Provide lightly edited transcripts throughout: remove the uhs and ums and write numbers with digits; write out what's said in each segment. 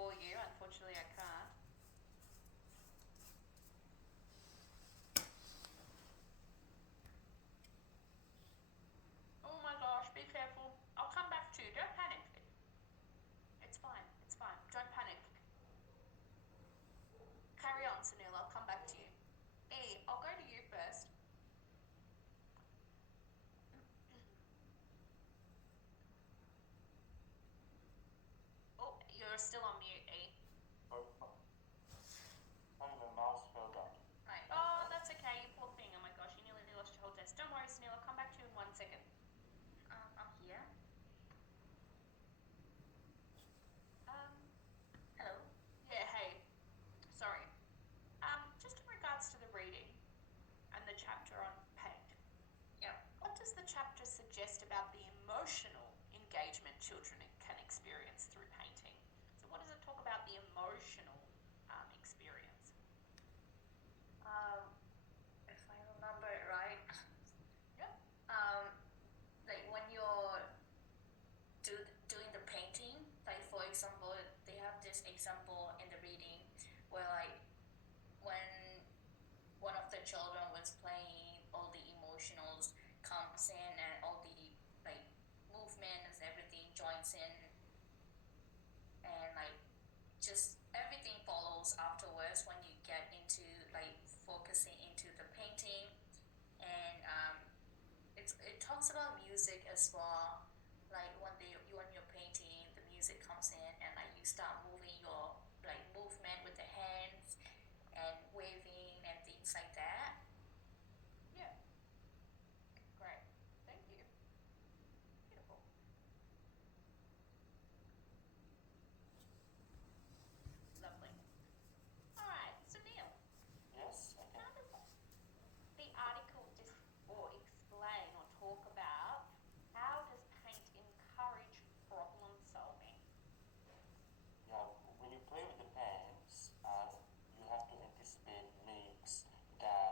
for you. Unfortunately, I can't. Oh my gosh, be careful. I'll come back to you. Don't panic. It's fine. It's fine. Don't panic. Carry on, Sunil. I'll come back to you. E, I'll go to you first. Oh, you're still on mute, E. Sorry, my mouse fell down. Right. Oh, that's okay. You poor thing. Oh my gosh, you nearly lost your whole desk. Don't worry, Sunil. I'll come back to you in 1 second. I'm here. Hello. Yeah. Hey. Sorry. Just in regards to the reading and the chapter on pain. Yep. What does the chapter suggest about the emotional engagement children can experience through painting? So, what does it talk about the emotional experience? If I remember it right, Yep. like when you're doing the painting, like for example, they have this example in the reading where like when one of the children was playing, all the emotionals comes in and all the like movements, everything joins in, and like just everything follows afterwards when you get into like focusing into the painting. And it talks about music as well, like when you're painting, the music comes in and like you start moving your like movement with the hands and waving and things like that. Yeah. Great. Thank you. Beautiful. Lovely. All right. So, Neil, Yes, I can. how does the article or explain or talk about how does paint encourage problem solving? Yeah, when you play with the pens, you have to anticipate mix,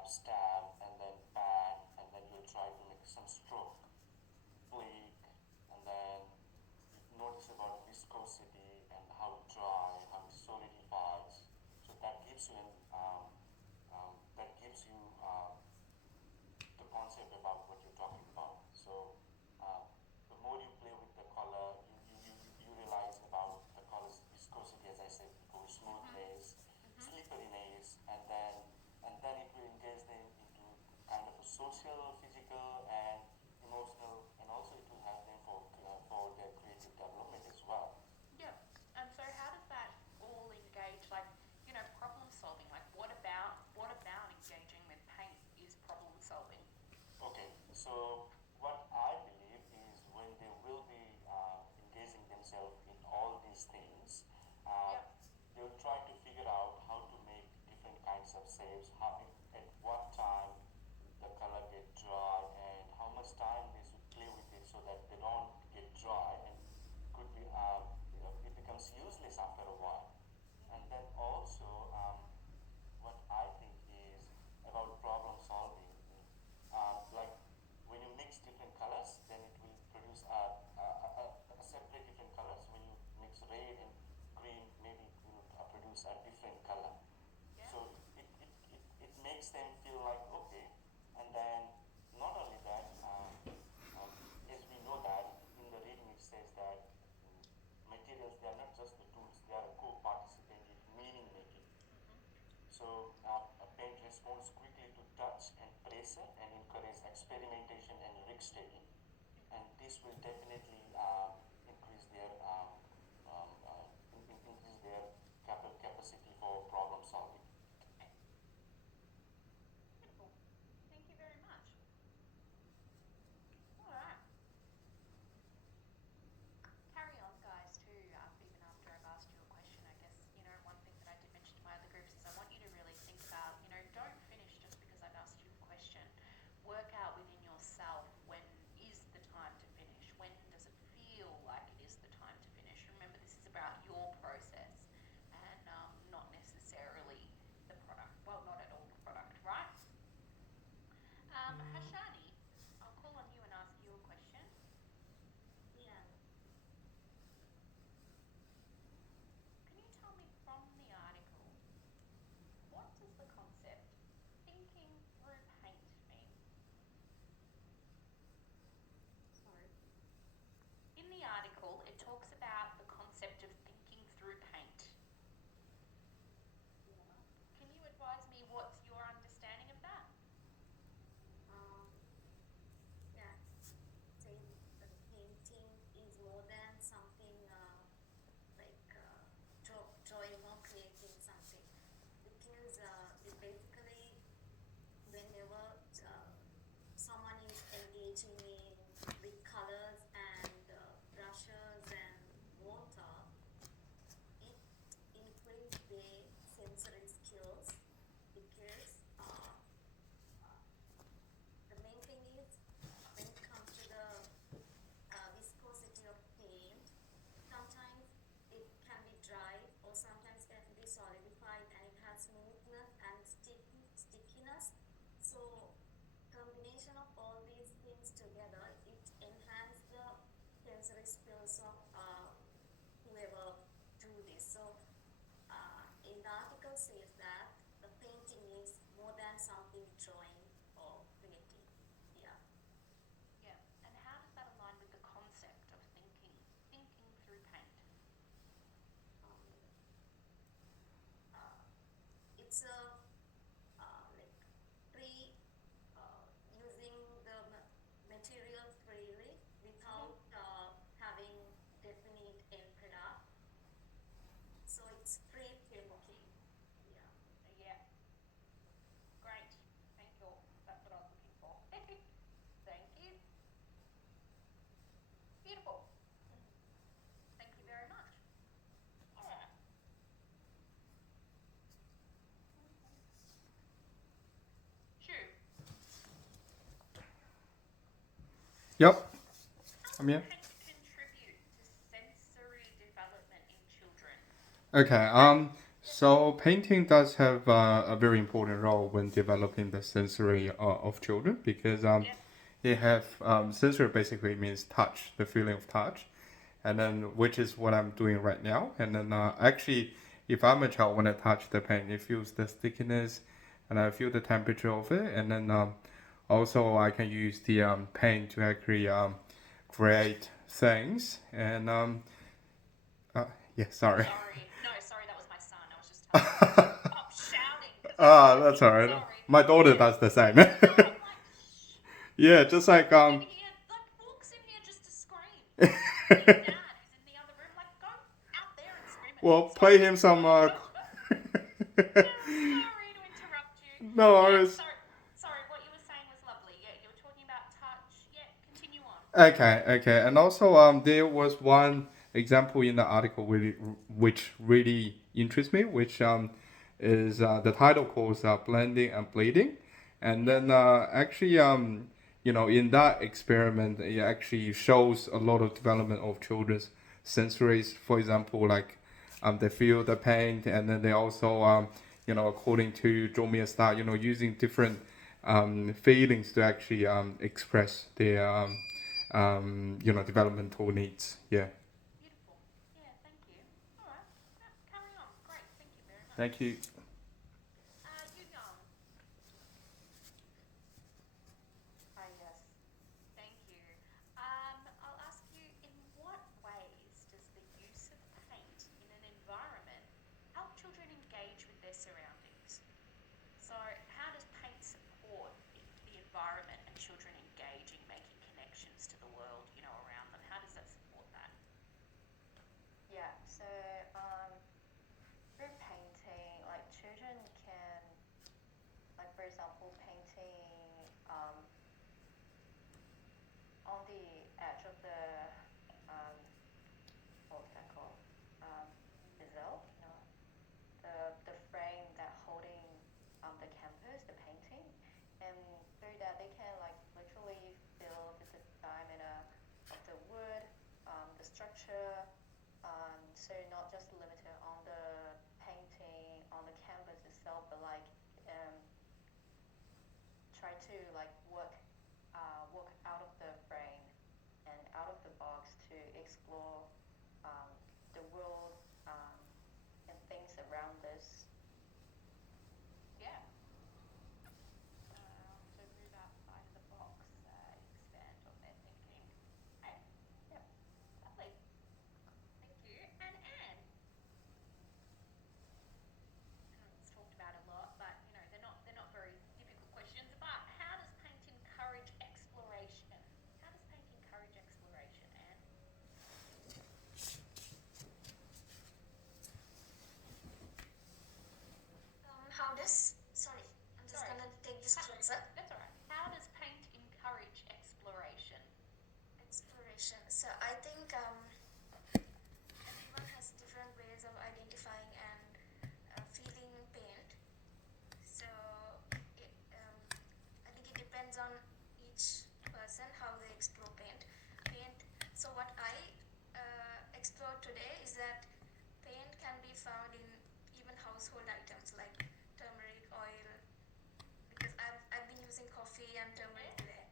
stab, and then pat, and then you'll try to make some stroke, flick, and then you notice about viscosity and how it dry, how it solidifies. So that gives you the concept about what you're talking about. So the more you play with the color, you realize about the color's viscosity, as I said before, smoothness, slipperiness, and then it will engage them into kind of a social, physical, and emotional, and also it will help them for their creative development as well. Yeah. And so how does that all engage, like, problem solving? Like, what about engaging with paint is problem solving? Okay, so what I believe is when they will be engaging themselves in all these things, Yep. they will try to figure out how to make different kinds of shapes, how, at what time the color get dry, and how much time they should play with it so that they don't get dry and could be it becomes useless after a while. And then also what I think is about problem solving. Like when you mix different colors, then it will produce a separate different colors. When you mix red and green, maybe it will produce a different color. Yeah. So it makes them feel like okay. And then not only that, as we know that in the reading it says that materials, they are not just the tools, they are a co-participant in meaning making. So a paint responds quickly to touch and pressure and encourages experimentation and risk taking. And this will definitely increase their increase their capacity for problem solving. Okay. Beautiful. Thank you very much. All right. Carry on, guys, too, even after I've asked you a question. I guess, one thing that I did mention to my other groups is I want you to really think about, don't finish just because I've asked you a question. Work out within yourself when is the time to finish. When does it painting with colors and brushes and water, it increases their sensory skills because the main thing is when it comes to the viscosity of paint, sometimes it can be dry or sometimes it can be solidified and it has smoothness and stickiness. So combination of all these things together, it enhances the sensory skills of whoever do this. So in the article says that the painting is more than something drawing or creating. Yeah. Yeah. And how does that align with the concept of thinking through paint? It's a like using the material freely without having definite end product. So it's free thinking. Yeah. Yeah. Great. Thank you. That's what I was looking for. Thank you. Beautiful. Thank you very much. All right. Shu, Yep, how I'm does here. paint contribute to sensory development in children? Okay, so painting does have a very important role when developing the sensory of children because Yeah. they have sensory basically means touch, the feeling of touch, and then which is what I'm doing right now. And then actually, if I'm a child, when I touch the paint, it feels the stickiness, and I feel the temperature of it, and then also I can use the paint to actually create things. And yeah, sorry. Sorry. No, sorry, that was my son. I was just telling him to stop shouting. 'Cause That's alright. Sorry. My daughter Yeah. does the same. No, I'm like, shh. Yeah, just like In here, like, walks in here just to scream. His dad, who's in the other room, like, go out there and scream at well, him. play him some Yeah, sorry to interrupt you. No Yeah, worries. sorry, what you were saying was lovely. Yeah, you were talking about touch. Yeah, continue on. Okay, and also there was one example in the article which really interests me, which is the title calls blending and bleeding, and then actually in that experiment it actually shows a lot of development of children's sensories. For example, like they feel the paint, and then they also according to Draw Me a Star, using different feelings to actually express their developmental needs. Yeah. Beautiful. Yeah, thank you. All right. Yeah, carry on. Great. Thank you very much. Thank you. Yu Young. Hi, yes. Thank you. I'll ask you, in what ways does the use of paint in an environment help children engage with their surroundings? So, how does paint support the environment and children engaging, making connections to the world, around them? How does that support that? Yeah, so through painting, like children can, like for example, painting on the edge of the, um, what's that called? Easel? No, the frame that holding the canvas, the painting, and through that they can like literally feel the diameter of the wood, the structure. So not just limited on the painting on the canvas itself, but like try to like work out of the frame and out of the box to explore the world and things around us. Yeah. To move outside of the box, expand on their thinking. Okay. Yep. Lovely. Thank you. And Anne, household items like turmeric oil, because I've been using coffee and turmeric there.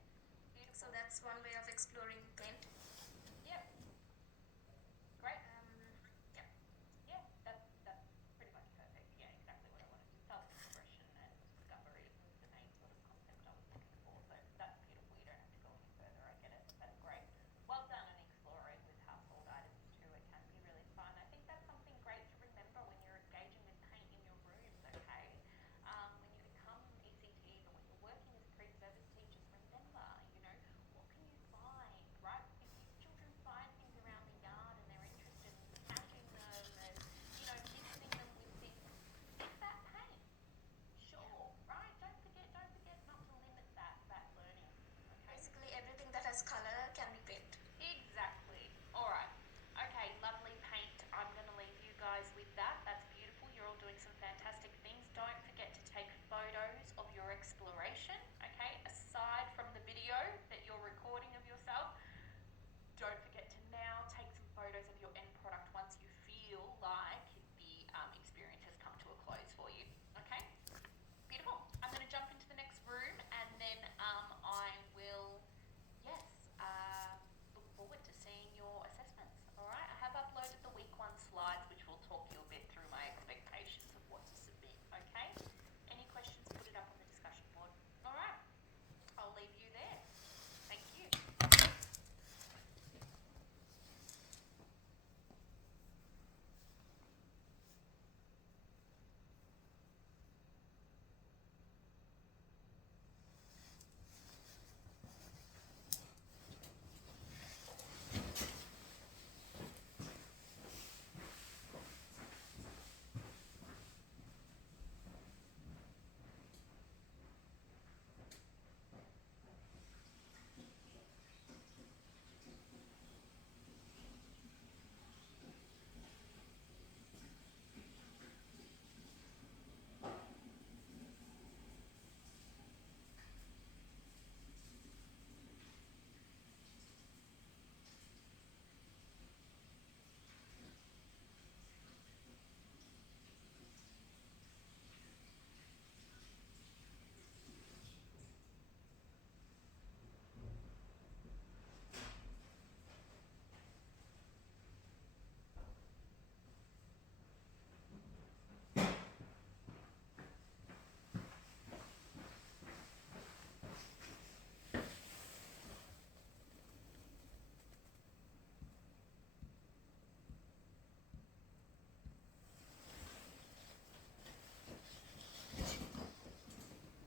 So that's one way of exploring